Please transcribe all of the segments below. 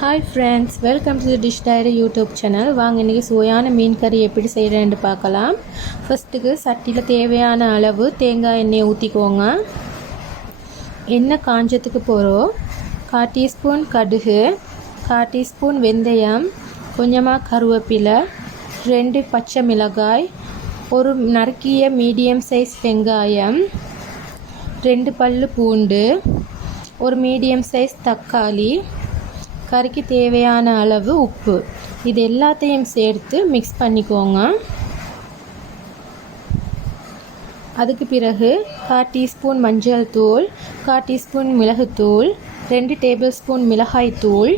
Hi friends, welcome to the Dish Diary YouTube channel. வாங்க இன்றைக்கி சுவையான மீன் கறி எப்படி செய்கிறேன்னு பார்க்கலாம். ஃபஸ்ட்டுக்கு சட்டியில் தேவையான அளவு தேங்காய் எண்ணெயை ஊற்றிக்கோங்க. எண்ணெய் காஞ்சத்துக்கு போகிறோம். 1/4 டீஸ்பூன் கடுகு, 1/4 டீஸ்பூன் வெந்தயம், கொஞ்சமாக கருவேப்பிலை, 2 பச்சை மிளகாய், ஒரு நறுக்கிய மீடியம் சைஸ் வெங்காயம், 2 பல்லு பூண்டு, ஒரு மீடியம் சைஸ் தக்காளி, கறிக்கு தேவையான அளவு உப்பு, இது எல்லாத்தையும் சேர்த்து மிக்ஸ் பண்ணிக்கோங்க. அதுக்கு பிறகு 1/4 டீஸ்பூன் மஞ்சள் தூள், 1/4 டீஸ்பூன் மிளகுத்தூள், 2 டேபிள் ஸ்பூன் மிளகாய் தூள்,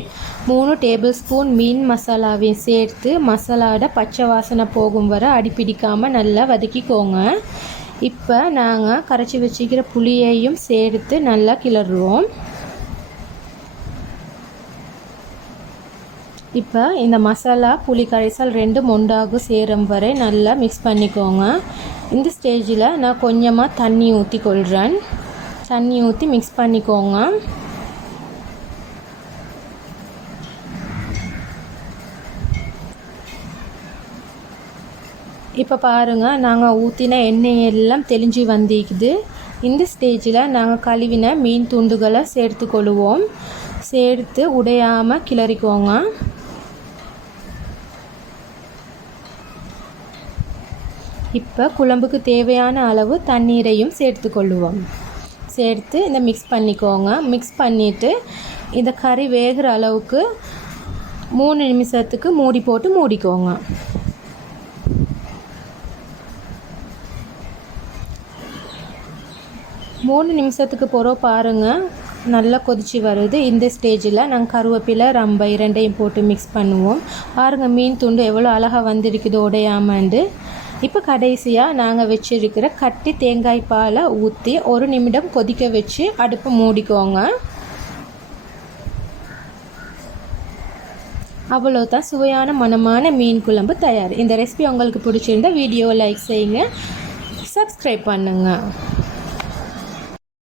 3 டேபிள் ஸ்பூன் மீன் மசாலாவையும் சேர்த்து மசாலாவோட பச்சை வாசனை போகும் வரை அடிப்பிடிக்காமல் நல்லா வதக்கிக்கோங்க. இப்போ நாங்கள் கரைச்சி வச்சுக்கிற புளியையும் சேர்த்து நல்லா கிளறுவோம். இப்போ இந்த மசாலா புளி கரைசல் 2 ஒன்றாக சேரும் வரை நல்லா மிக்ஸ் பண்ணிக்கோங்க. இந்த ஸ்டேஜில் நான் கொஞ்சமாக தண்ணி ஊற்றி கொள்கிறேன். தண்ணி ஊற்றி மிக்ஸ் பண்ணிக்கோங்க. இப்போ பாருங்கள், நாங்கள் ஊற்றின எண்ணெய் எல்லாம் தெளிஞ்சு வந்திக்குது. இந்த ஸ்டேஜில் நாங்கள் கழுவின மீன் துண்டுகளை சேர்த்து கொள்வோம். சேர்த்து உடையாமல் கிளறிக்கோங்க. இப்போ குழம்புக்கு தேவையான அளவு தண்ணீரையும் சேர்த்து கொள்ளுவோம். சேர்த்து இந்த மிக்ஸ் பண்ணிக்கோங்க. மிக்ஸ் பண்ணிவிட்டு இந்த கறி வேகிற அளவுக்கு 3 நிமிஷத்துக்கு மூடி போட்டு மூடிக்கோங்க. மூணு நிமிஷத்துக்கு பிறகு பாருங்கள், நல்லா கொதிச்சு வருது. இந்த ஸ்டேஜில் நாங்கள் கருவேப்பிலை, ரம்பை 2ஐயும் போட்டு மிக்ஸ் பண்ணுவோம். பாருங்கள், மீன் துண்டு எவ்வளோ அழகாக வந்திருக்குது உடையாமண்டு. இப்போ கடைசியாக நாங்கள் வச்சுருக்கிற கட்டி தேங்காய் பாலை ஊற்றி 1 நிமிடம் கொதிக்க வச்சு அடுப்பை மூடிக்கோங்க. அவ்வளோதான், சுவையான மணமான மீன் குழம்பு தயார். இந்த ரெசிபி உங்களுக்கு பிடிச்சிருந்தா வீடியோவை லைக் செய்யுங்க, சப்ஸ்கிரைப் பண்ணுங்கள்.